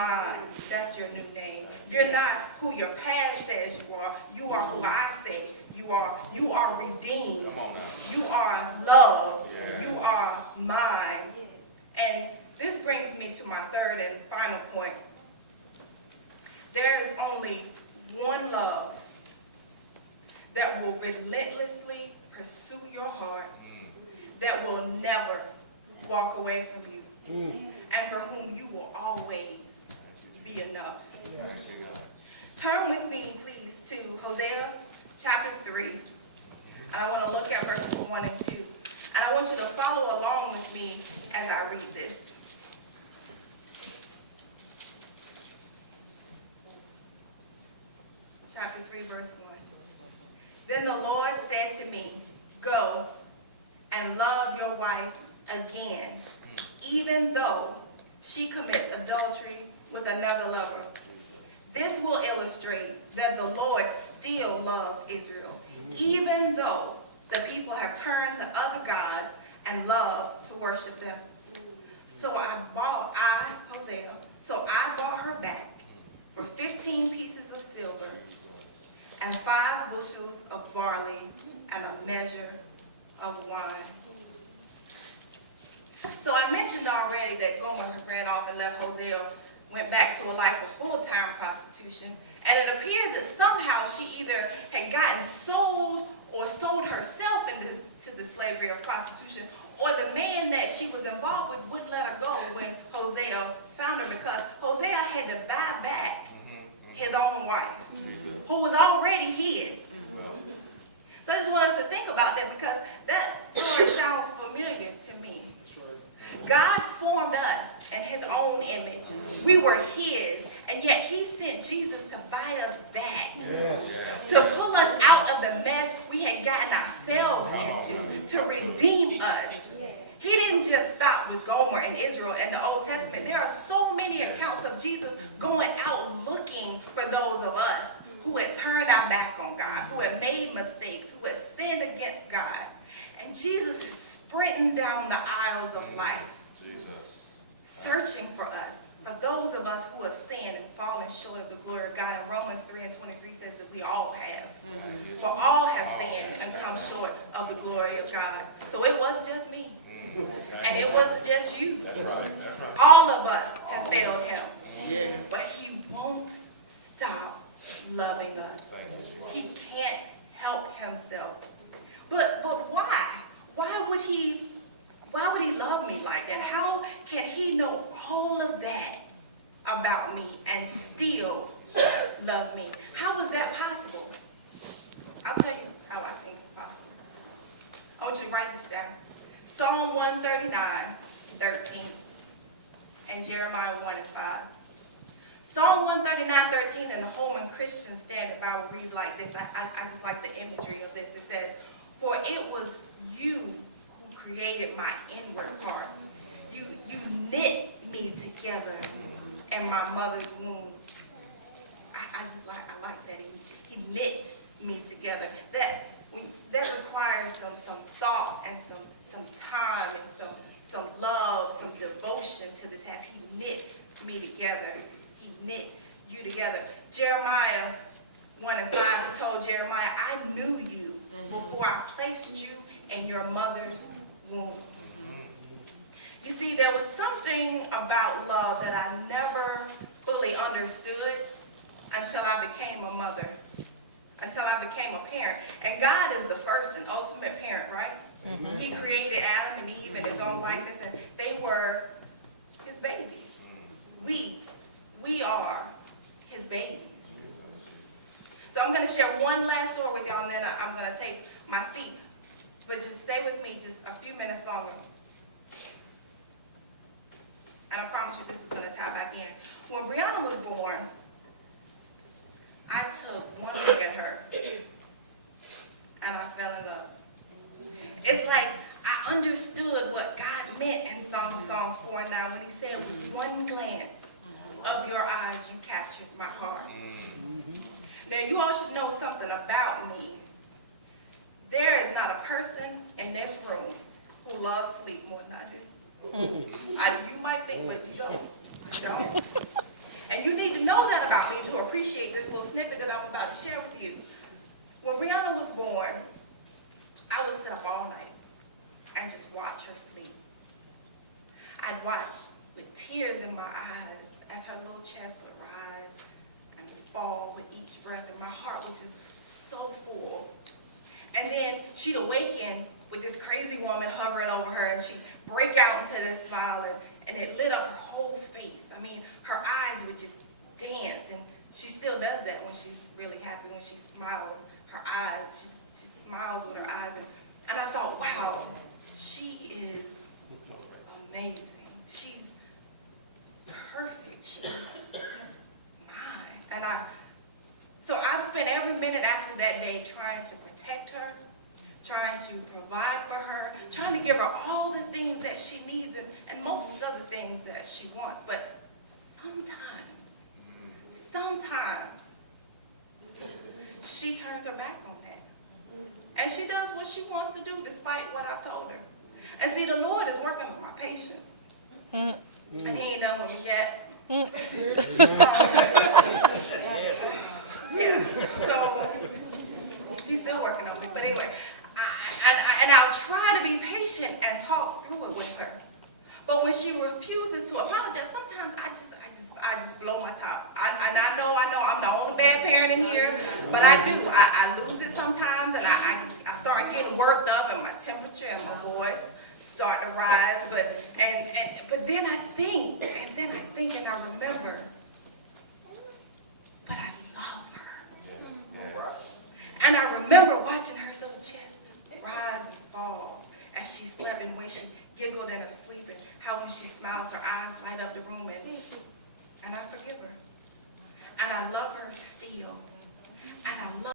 mine. That's your new name. You're not who your past says you are. You are who I say you are. You are redeemed. You are loved. You are mine. And this brings me to my third and final point. There is only one love that will relentlessly pursue your heart, that will never walk away from you, and for whom you will always be enough. Yes. Turn with me, please, to Hosea chapter 3. And I want to look at verses 1 and 2. And I want you to follow along with me as I read this. Chapter 3, verse 1. Then the Lord said to me, go and love your wife again, even though she commits adultery with another lover. This will illustrate that the Lord still loves Israel, even though the people have turned to other gods and love to worship them. So I bought her back for 15 pieces of silver and 5 bushels of barley and a measure of wine. So I mentioned already that Gomer ran off and left Hosea, went back to a life of full-time prostitution, and it appears that somehow she either had gotten sold or sold herself into the slavery of prostitution, or the man that she was involved with wouldn't let her go when Hosea found her, because Hosea had to buy back his own wife, who was already his. So I just want us to think about that, because that story sounds familiar to me. God formed us in his own image. We were his, and yet he sent Jesus to buy us back. Yes. To pull us out of the mess we had gotten ourselves into, to redeem us. He didn't just stop with Gomer and Israel in the Old Testament. There are so many accounts of Jesus going out looking for those of us who had turned our back on God, who had made mistakes, who had sinned against God. And Jesus is sprinting down the aisles of life, searching for us, for those of us who have sinned and fallen short of the glory of God. And Romans 3 and 23 says that we all have. For all have sinned and come short of the glory of God. So it wasn't just me. And it wasn't just you. That's right. That's right. All of us have failed him. But he won't stop loving us. He can't help himself. But why? Why would he love me like that? How can he know all of that about me and still love me? How is that possible? I'll tell you how I think it's possible. I want you to write this down. Psalm 139:13 and Jeremiah 1 and 5. Psalm 139:13 in the Holman Christian Standard Bible reads like this. I just like the imagery of this. It says, for it was you who created my inward parts. You knit me together in my mother's womb. I like that image. He knit me together. That requires some thought and some time and some love, some devotion to the task. He knit me together. He knit you together. Jeremiah 1 and 5 told Jeremiah, I knew you before I placed you in your mother's womb. You see, there was something about love that I never fully understood until I became a mother, until I became a parent. And God is the first and ultimate parent, right? He created Adam and Eve in his own likeness, and they were his babies. We are his babies. So I'm going to share one last story with y'all, and then I'm going to take my seat. But just stay with me just a few minutes longer. And I promise you this is going to tie back in. When Brianna was born, I took one look at her, and I fell in love. It's like I understood what God meant in Song of Songs 4 and 9 when he said, with one glance of your eyes, you captured my heart. Now, you all should know something about me. There is not a person in this room who loves sleep more than I do. You might think, but you don't. You don't. her little chest would rise and fall with each breath, and my heart was just so full. And then she'd awaken with this crazy woman hovering over her, and she'd break out into this smile, and it lit up her whole face. I mean, her eyes would just dance, and she still does that when she's really happy. When she smiles, her eyes, she smiles with her eyes. And I thought, wow, she is amazing. She's perfect. She's mine. So I've spent every minute after that day trying to protect her, trying to provide for her, trying to give her all the things that she needs and most of the things that she wants. But sometimes, she turns her back on that. And she does what she wants to do despite what I've told her. And see, the Lord is working on my patience. And he ain't done with me yet. Yeah. So, he's still working on me. But anyway, I'll try to be patient and talk through it with her. But when she refuses to apologize, sometimes I just blow my top. I know I'm the only bad parent in here, but I do. I lose it sometimes, and I start getting worked up, and my temperature and my voice start to rise. But then I think, and I remember